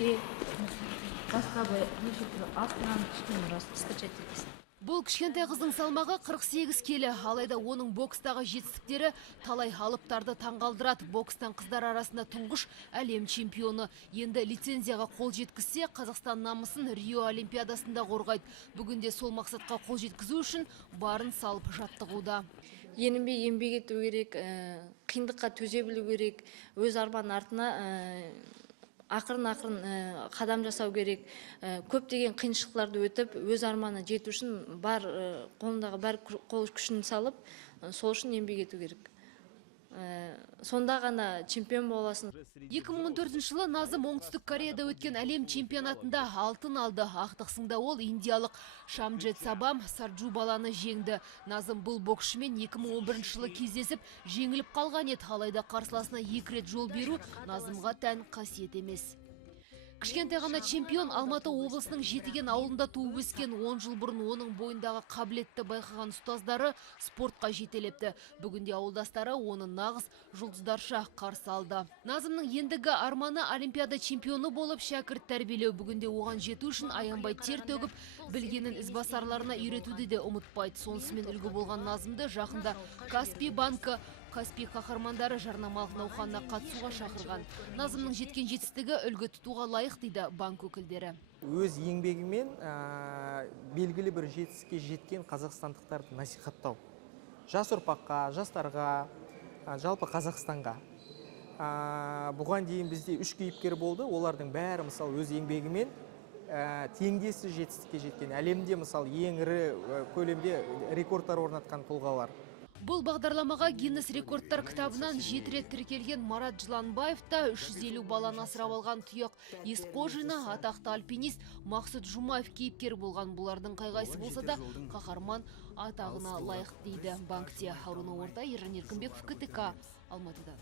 ишке басқа бір неше түрлі астынан кішкене рас скачать етесің. Бұл кішкентай қыздың салмағы 48 келі, алайда оның бокстағы жетістіктері талай алыптарды таңғалдырады. Бокстан қыздар арасында тұңғыш әлем чемпионы. Енді лицензияға қол жеткізсе, Қазақстан намысын Рио Олимпиадасында қорғайды. Бүгінде сол мақсатқа қол жеткізу үшін барын салып жаттығуда. Енінбей еңбек ету керек, қиындыққа төзе білу керек, өз арман артына ақырын қадам жасау керек. Көптеген қиыншылықтарды өтіп, өз арманына жету үшін бар қолындағы бар қол күшін салып, сол үшін еңбек ету керек. Сонда ғана чемпион боласың. 2014 жылы Назым Оңтүстік Кореяда өткен әлем чемпионатында алтын алды. Ақтық сында ол индиялық Шамджет Сабам Сарджу баланы жеңді. Назым бұл боксшымен 2011 жылы кездесіп жеңіліп қалған еді. Алайда қарсыласына 2 рет жол беру Назымға тән қасиет емес. Кішкентай ғана чемпион Алматы облысының Жетіген ауылында туып өскен. 10 жыл бұрын оның бойындағы қабілетті байқаған ұстаздары спортқа жетелепті. Бүгінде ауылдастары оны нағыз жұлдыздарша қарсы алды. Назымның ендігі арманы олимпиада чемпионы болып шәкірт тәрбиелеу. Бүгінде оған жету үшін аянбай тер төгіп, білгенін ізбасарларына үйретуді де ұмытпайды. Сонысымен үлгі болған Назымды жақында Каспий банкі Каспий қаһармандары жарнамалық науқанына қатысуға шақырған. Назымның жеткен жетістігі үлгі тұтуға лайық дейді банк өкілдері. Өз еңбегімен белгілі бір жетістікке жеткен қазақстандықтарды насихаттау. Жас ұрпаққа, жастарға, жалпы Қазақстанға. Бұған дейін бізде 3 кейіпкер болды. Олардың бәрі мысалы өз еңбегімен теңдесі жетістікке жеткен. Әлемде мысалы ең ірі көлемде рекордтар орнатқан тұлғалар. Бұл бағдарламаға Гиннес рекордтар кітабынан 7 рет тіркелген Марат Жыланбаев та 350 баланы асырап алған тұяқ Есқожина, атақты альпинист Мақсұт Жұмаев кейіпкер болған. Бұлардың қайғайсы болса да қаһарман атағына лайық дейді. Банкте Харуна Орта, Ержан Еркінбеков, КТК, Алматыда.